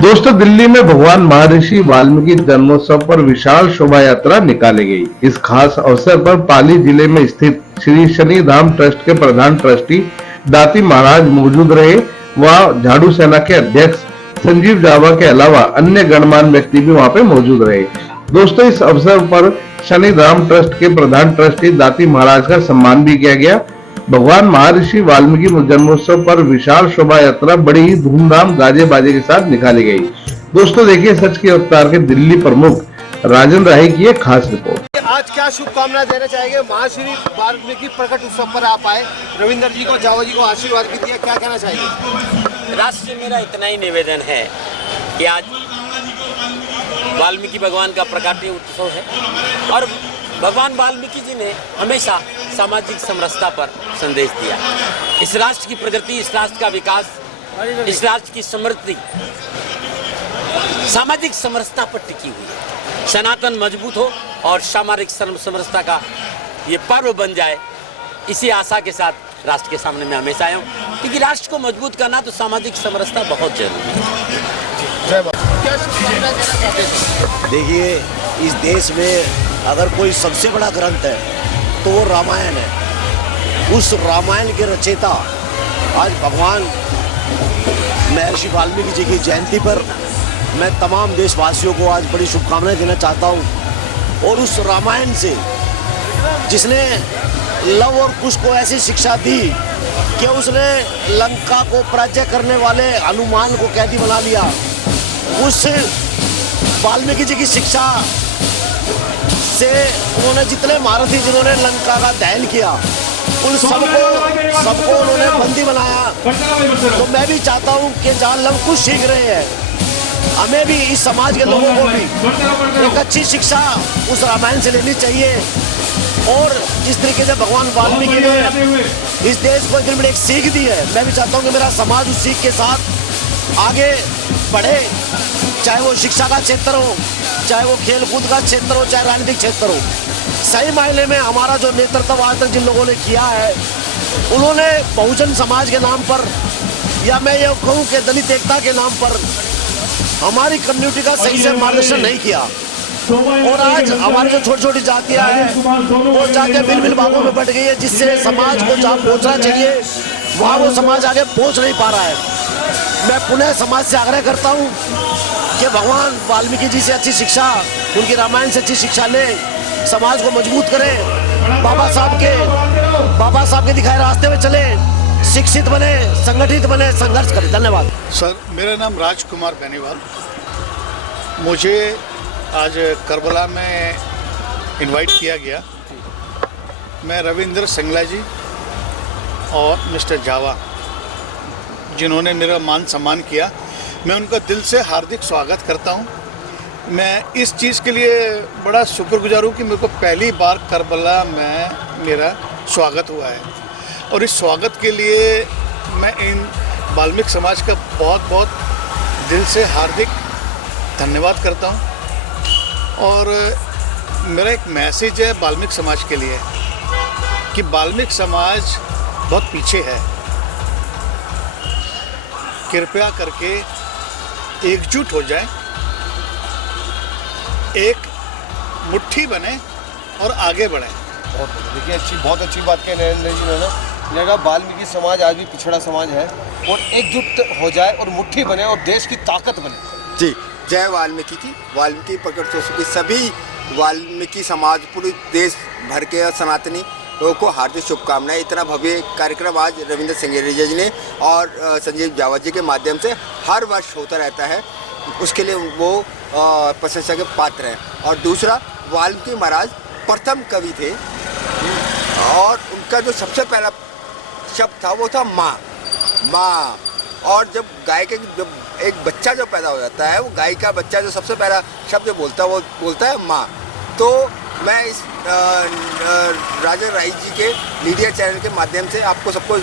दोस्तों, दिल्ली में भगवान महर्षि वाल्मीकि जन्मोत्सव पर विशाल शोभा यात्रा निकाली गई। इस खास अवसर पर पाली जिले में स्थित श्री शनि धाम ट्रस्ट के प्रधान ट्रस्टी दाती महाराज मौजूद रहे। वहां झाड़ू सेना के अध्यक्ष संजीव जावा के अलावा अन्य गणमान्य व्यक्ति भी वहां पे मौजूद रहे। दोस्तों, इस अवसर पर शनि धाम ट्रस्ट के प्रधान ट्रस्टी दाती महाराज का सम्मान भी किया गया। भगवान महर्षि वाल्मीकि जन्मोत्सव पर विशाल शोभा यात्रा बड़ी ही धूमधाम गाजे बाजे के साथ निकाली गई। दोस्तों, देखिए सच के अवतार के दिल्ली प्रमुख राजन राय की एक खास रिपोर्ट। आज क्या शुभकामना देना चाहेंगे? महर्षि वाल्मीकि प्रकट उत्सव पर आप आए, रविंद्र जी को, जावा जी को आशीर्वाद भी दिया, क्या कहना चाहेंगे? राष्ट्र से मेरा इतना ही निवेदन है कि आज वाल्मीकि भगवान का प्रकाटीय उत्सव है और भगवान वाल्मीकि जी ने हमेशा सामाजिक समरसता पर संदेश दिया। इस राष्ट्र की प्रगति, इस राष्ट्र का विकास, इस राष्ट्र की समृद्धि सामाजिक समरसता पर टिकी हुई है। सनातन मजबूत हो और सामाजिक समरसता का ये पर्व बन जाए, इसी आशा के साथ राष्ट्र के सामने मैं हमेशा आया हूँ, क्योंकि राष्ट्र को मजबूत करना तो सामाजिक समरसता बहुत जरूरी है। क्या शुभकामना देना चाहते हैं? देखिए, इस देश में अगर कोई सबसे बड़ा ग्रंथ है तो वो रामायण है। उस रामायण के रचयिता आज भगवान महर्षि वाल्मीकि जी की जयंती पर मैं तमाम देशवासियों को आज बड़ी शुभकामनाएं देना चाहता हूँ। और उस रामायण से जिसने लव और कुश को ऐसी शिक्षा दी कि उसने लंका को पराजय करने वाले हनुमान को कैदी बना लिया, उस वाल्मीकि जी की शिक्षा से उन्होंने जितने महारथी जिन्होंने लंका का दहन किया उन सबको उन्होंने बंदी बनाया। तो मैं भी चाहता हूँ कि जहाँ लव कुश सीख रहे हैं, हमें भी इस समाज के लोगों को भी एक अच्छी शिक्षा उस रामायण से लेनी चाहिए। और जिस तरीके से भगवान वाल्मीकि ने इस देश को एक सीख दी है, मैं भी चाहता हूँ कि मेरा समाज उस सीख के साथ आगे बढ़े, चाहे वो शिक्षा का क्षेत्र हो, चाहे वो खेलकूद का क्षेत्र हो, चाहे राजनीतिक क्षेत्र हो। सही मायने में हमारा जो नेतृत्व आज तक जिन लोगों ने किया है, उन्होंने बहुजन समाज के नाम पर, या मैं ये कहूँ कि दलित एकता के नाम पर हमारी कम्युनिटी का सही से मार्गदर्शन नहीं किया। और आज हमारी जो छोटी छोटी जातियाँ हैं वो जातियाँ बिल भागों में बढ़ गई है, जिससे समाज को जहाँ पहुँचना चाहिए वहाँ वो समाज आगे पहुँच नहीं पा रहा है। मैं पुनः समाज से आग्रह करता हूँ कि भगवान वाल्मीकि जी से अच्छी शिक्षा, उनकी रामायण से अच्छी शिक्षा ले, समाज को मजबूत करें, बाबा साहब के दिखाए रास्ते में चले, शिक्षित बने, संगठित बने, संघर्ष करें। धन्यवाद सर। मेरा नाम राजकुमार बेनीवाल। मुझे आज करबला में इनवाइट किया गया। मैं रविंद्र सिंगला जी और मिस्टर जावा जिन्होंने मेरा मान सम्मान किया, मैं उनका दिल से हार्दिक स्वागत करता हूं। मैं इस चीज़ के लिए बड़ा शुक्रगुजार हूं कि मेरे को पहली बार करबला में मेरा स्वागत हुआ है, और इस स्वागत के लिए मैं इन वाल्मीकि समाज का बहुत बहुत दिल से हार्दिक धन्यवाद करता हूं। और मेरा एक मैसेज है वाल्मीकि समाज के लिए कि वाल्मीकि समाज बहुत पीछे है। कृपया करके एकजुट हो जाए, एक मुट्ठी बने और आगे बढ़े। देखिए, बहुत अच्छी बात कही नरेंद्र जी ने ना। वाल्मीकि समाज आज भी पिछड़ा समाज है, और एकजुट हो जाए और मुट्ठी बने और देश की ताकत बने। जी, जय वाल्मीकि की। वाल्मीकि प्रकट उत्सव की सभी वाल्मीकि समाज, पूरे देश भर के सनातनी लोगों को हार्दिक शुभकामनाएं। इतना भव्य कार्यक्रम आज रविंद्र सिंगला जी ने और संजीव जावा जी के माध्यम से हर वर्ष होता रहता है, उसके लिए वो प्रशंसा के पात्र हैं। और दूसरा, वाल्मीकि महाराज प्रथम कवि थे, और उनका जो सबसे पहला शब्द था वो था माँ। और जब गाय के एक बच्चा जो पैदा हो जाता है, वो गाय का बच्चा जो सबसे पहला शब्द बोलता है वो बोलता है माँ। तो मैं इस राजन राय जी के मीडिया चैनल के माध्यम से आपको सबको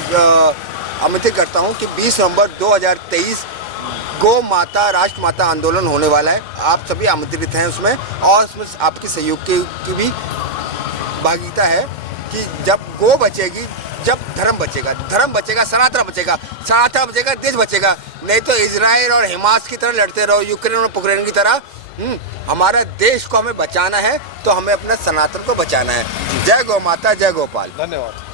आमंत्रित करता हूं कि 20 नवंबर 2023 गौ माता राष्ट्र माता आंदोलन होने वाला है। आप सभी आमंत्रित हैं उसमें, और उसमें आपकी सहयोग की भी भागीदारी है कि जब गौ बचेगी जब धर्म बचेगा, सनातन बचेगा, देश बचेगा। नहीं तो इजराइल और हमास की तरह लड़ते रहो, यूक्रेन और पोक्रेन की तरह। हमारा देश को हमें बचाना है तो हमें अपना सनातन को बचाना है। जय गौ माता, जय गोपाल। धन्यवाद।